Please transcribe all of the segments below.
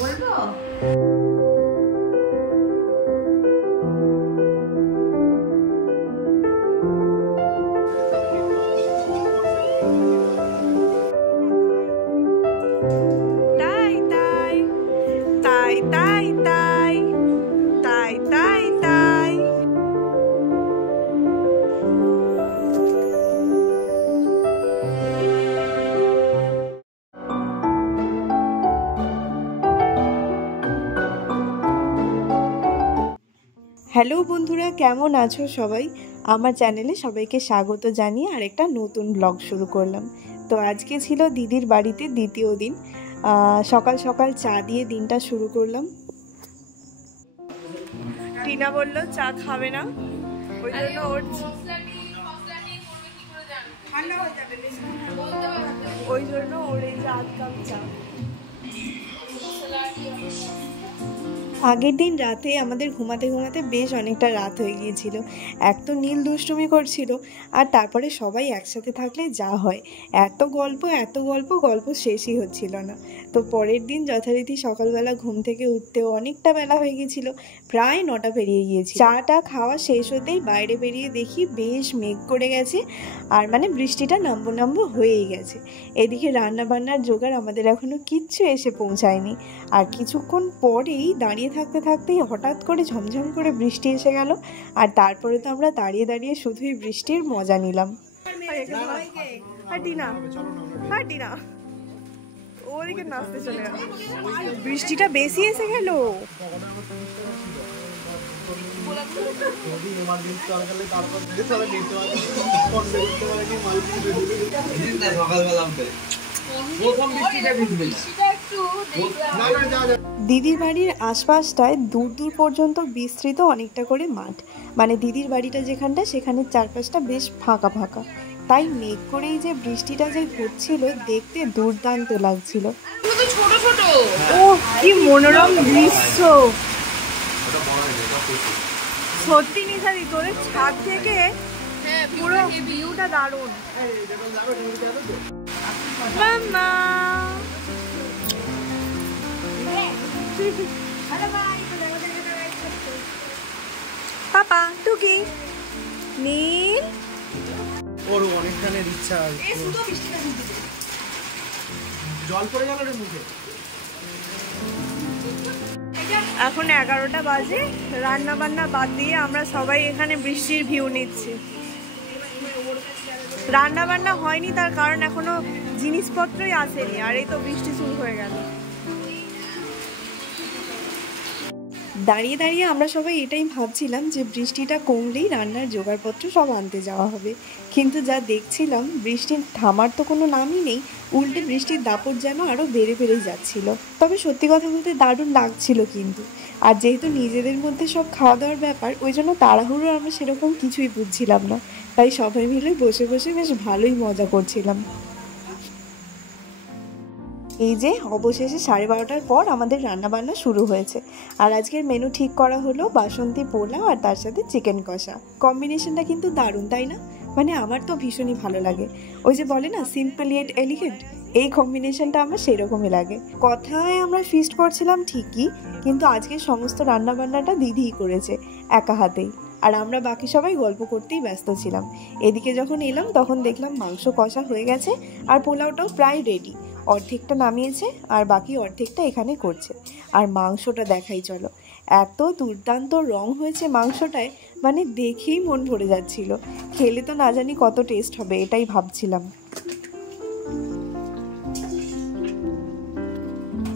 বলবো হ্যালো বন্ধুরা, কেমন আছো সবাই? আমার চ্যানেলে সবাইকে স্বাগত জানিয়ে আরেকটা নতুন ব্লগ শুরু করলাম। তো আজকে ছিল দিদির বাড়িতে দ্বিতীয় দিন। সকাল সকাল চা দিয়ে দিনটা শুরু করলাম। টিনা বলল চা খাবে না, ওই জন্য ওর এই যে আধ কাপ চা। আগের দিন রাতে আমাদের ঘুমাতে ঘুমাতে বেশ অনেকটা রাত হয়ে গিয়েছিল। এক তো নীল দুষ্টুমি করছিল, আর তারপরে সবাই একসাথে থাকলে যা হয়, এত গল্প শেষই হচ্ছিল না। তো পরের দিন যথারীতি সকালবেলা ঘুম থেকে উঠতেও অনেকটা বেলা হয়ে গিয়েছিল, প্রায় 9টা পেরিয়ে গিয়েছি। চাটা খাওয়া শেষ হতেই বাইরে বেরিয়ে দেখি বেশ মেঘ করে গেছে, আর মানে বৃষ্টিটা নাম্বো হয়েই গেছে। এদিকে রান্না বান্নার জোগাড় আমাদের এখনো কিচ্ছু এসে পৌঁছায়নি, আর কিছুক্ষণ পরেই দাঁড়িয়ে থাকতেই হঠাৎ করে ঝমঝম করে বৃষ্টি এসে গেল। আর তারপরে তো আমরা দাঁড়িয়ে দাঁড়িয়ে শুধুই বৃষ্টির মজা নিলাম। ওদিকে নাচতে চলে গেল, বৃষ্টিটা বেশি এসে গেল। দিদির বাড়ির আশপাশটায় দূর দূর পর্যন্ত বিস্তৃত অনেকটা করে মাঠ, মানে দিদির বাড়িটা যেখানটা সেখানে চারপাশটা বেশ ফাঁকা ফাঁকা। তাই মেঘ করেই যে বৃষ্টিটা যে হচ্ছিল দেখতে দুর্দান্ত লাগছিল। ও কি মনোরম দৃশ্য! সত্যি নিশাদি, তোর ছাদ থেকে পুরো ভিউটা দারুণ। মামা পাপা টুকি নীল ওর অনেকখানের ইচ্ছা জল পড়ে গেল রে মুখে। এখন 11টা বাজে, রান্না বান্না বাদ দিয়ে আমরা সবাই এখানে বৃষ্টির ভিউ নিচ্ছি। রান্না বান্না হয়নি, তার কারণ এখনো জিনিসপত্রই আসেনি, আর এই তো বৃষ্টি শুরু হয়ে গেল। দাঁড়িয়ে দাঁড়িয়ে আমরা সবাই এটাই ভাবছিলাম যে বৃষ্টিটা কমলেই রান্নার জোগাড়পত্র সব আনতে যাওয়া হবে, কিন্তু যা দেখছিলাম বৃষ্টির থামার তো কোনো নামই নেই, উল্টে বৃষ্টির দাপট যেন আরও বেড়ে যাচ্ছিল। তবে সত্যি কথা বলতে দারুণ লাগছিল কিন্তু। আর যেহেতু নিজেদের মধ্যে সব খাওয়া দাওয়ার ব্যাপার, ওই জন্য তাড়াহুড়ো আমরা সেরকম কিছুই বুঝছিলাম না, তাই সবাই মিলে বসে বসে বেশ ভালোই মজা করছিলাম। এই যে অবশেষে 12:30টার পর আমাদের রান্নাবান্না শুরু হয়েছে, আর আজকের মেনু ঠিক করা হলো বাসন্তী পোলাও আর তার সাথে চিকেন কষা। কম্বিনেশনটা কিন্তু দারুণ, তাই না? মানে আমার তো ভীষণই ভালো লাগে। ওই যে বলে না, সিম্পল ইয়েট এলিগেন্ট, এই কম্বিনেশনটা আমার সেরকমই লাগে। কথায় আমরা ফিস্ট করছিলাম ঠিকই, কিন্তু আজকের সমস্ত রান্নাবান্নাটা দিদিই করেছে একা হাতেই, আর আমরা বাকি সবাই গল্প করতেই ব্যস্ত ছিলাম। এদিকে যখন এলাম তখন দেখলাম মাংস কষা হয়ে গেছে, আর পোলাওটাও প্রায় রেডি। অর্ধেকটা নামিয়েছে আর বাকি অর্ধেকটা এখানে করছে। আর মাংসটা দেখাই চলো, এত দুর্দান্ত রং হয়েছে মাংসটায়, মানে দেখেই মন ভরে যাচ্ছিল। খেলে তো না জানি কত টেস্ট হবে, এটাই ভাবছিলাম।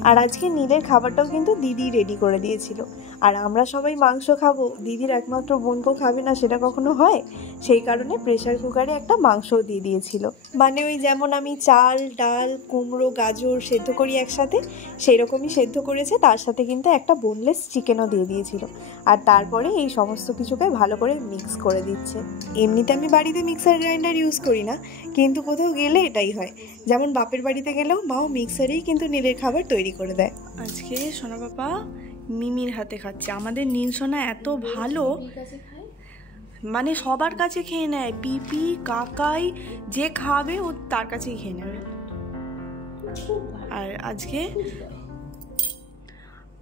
আর আজকে নীলের খাবারটাও কিন্তু দিদি রেডি করে দিয়েছিল। আর আমরা সবাই মাংস খাবো, দিদির একমাত্র বোনপো খাবে না, সেটা কখনো হয়? সেই কারণে প্রেসার কুকারে একটা মাংসও দিয়ে দিয়েছিল। মানে ওই যেমন আমি চাল ডাল কুমড়ো গাজর সেদ্ধ করি একসাথে, সেই রকমই সেদ্ধ করেছে, তার সাথে কিন্তু একটা বোনলেস চিকেনও দিয়ে দিয়েছিল। আর তারপরে এই সমস্ত কিছুকে ভালো করে মিক্স করে দিচ্ছে। এমনিতে আমি বাড়িতে মিক্সার গ্রাইন্ডার ইউজ করি না, কিন্তু কোথাও গেলে এটাই হয়। যেমন বাপের বাড়িতে গেলেও মাও মিক্সারেই কিন্তু নীলের খাবার তৈরি করে দেয়। আজকে সোনা বাবা মিমির হাতে খাচ্ছে। আমাদের নীল সোনা এত ভালো, মানে সবার কাছে খেয়ে নেয়, পিপি কাকাই যে খাবে ও তার কাছেই খেয়ে নেবে। আর আজকে